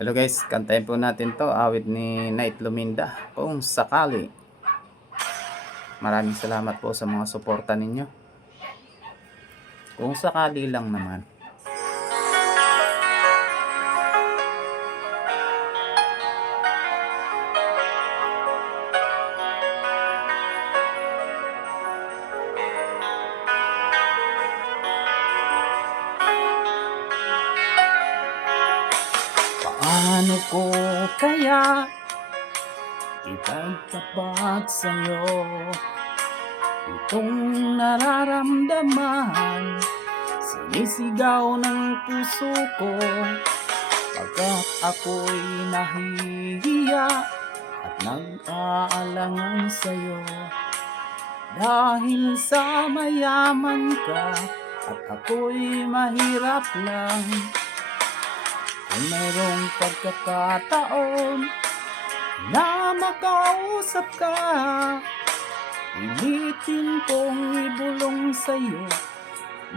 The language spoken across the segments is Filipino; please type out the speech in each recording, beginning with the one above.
Hello guys, kantayin po natin to, awit ni Night Luminda, kung sakali. Maraming salamat po sa mga suporta ninyo. Kung sakali lang naman. Paano ko kaya ipagtapat sa'yo itong nararamdaman? Sinisigaw ng puso ko pagkat ako'y nahihiya at nag-aalangan sa'yo. Dahil sa mayaman ka at ako'y mahirap lang. Kung mayroong pagkakataon na makausap ka, pilitin kong ibulong sa'yo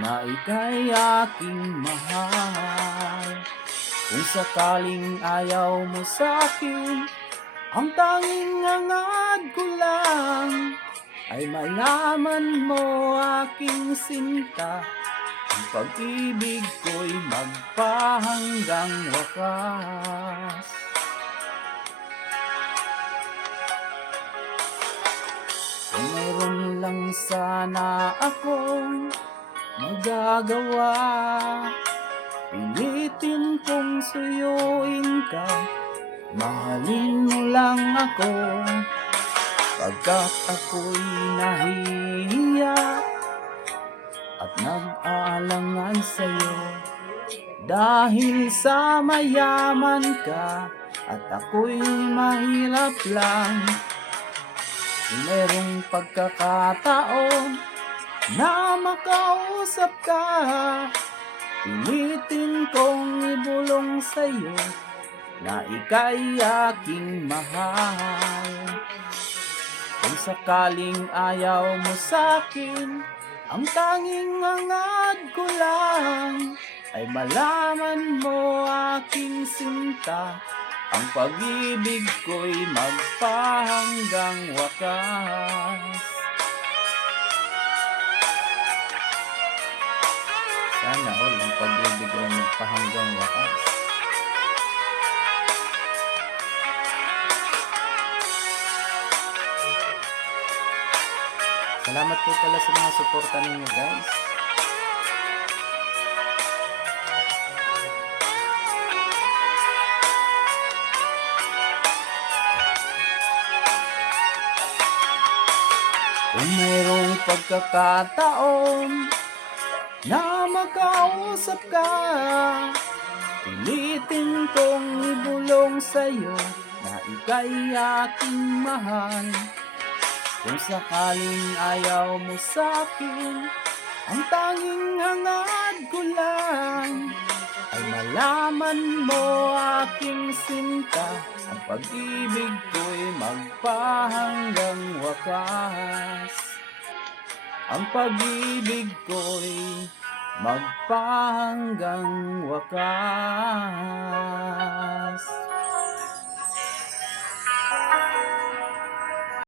na ika'y aking mahal. Kung sakaling ayaw mo sa'kin, ang tanging hangad ko lang ay malaman mo aking sinta, ang pag-ibig ko'y magpahanggang wakas. Kung mayroon lang sana akong magagawa, pilitin kong suyuin ka, mahalin mo lang ako, pagkat ako'y nahihiya at nag-aalangan sa'yo. Dahil sa mayaman ka at ako'y mahirap lang. Kung mayroong pagkakataon na makausap ka, pilitin kong ibulong sa'yo na ika'y aking mahal. Kung sakaling ayaw mo sa'kin, ang tanging hangad ko lang ay malaman mo aking sinta, ang pag-ibig ko'y magpahanggang wakas. Sana all ang pag-ibig ko'y magpahanggang wakas. Salamat po pala sa mga suporta ninyo guys. Kung mayroong pagkakataon na makausap ka, pilitin kong ibulong sa'yo na ika'y aking mahal. Kung sakaling ayaw mo sa'kin, ang tanging hangad ko lang ay malaman mo aking sinta, ang pag-ibig ko'y magpahanggang wakas. Ang pag-ibig ko'y magpahanggang wakas.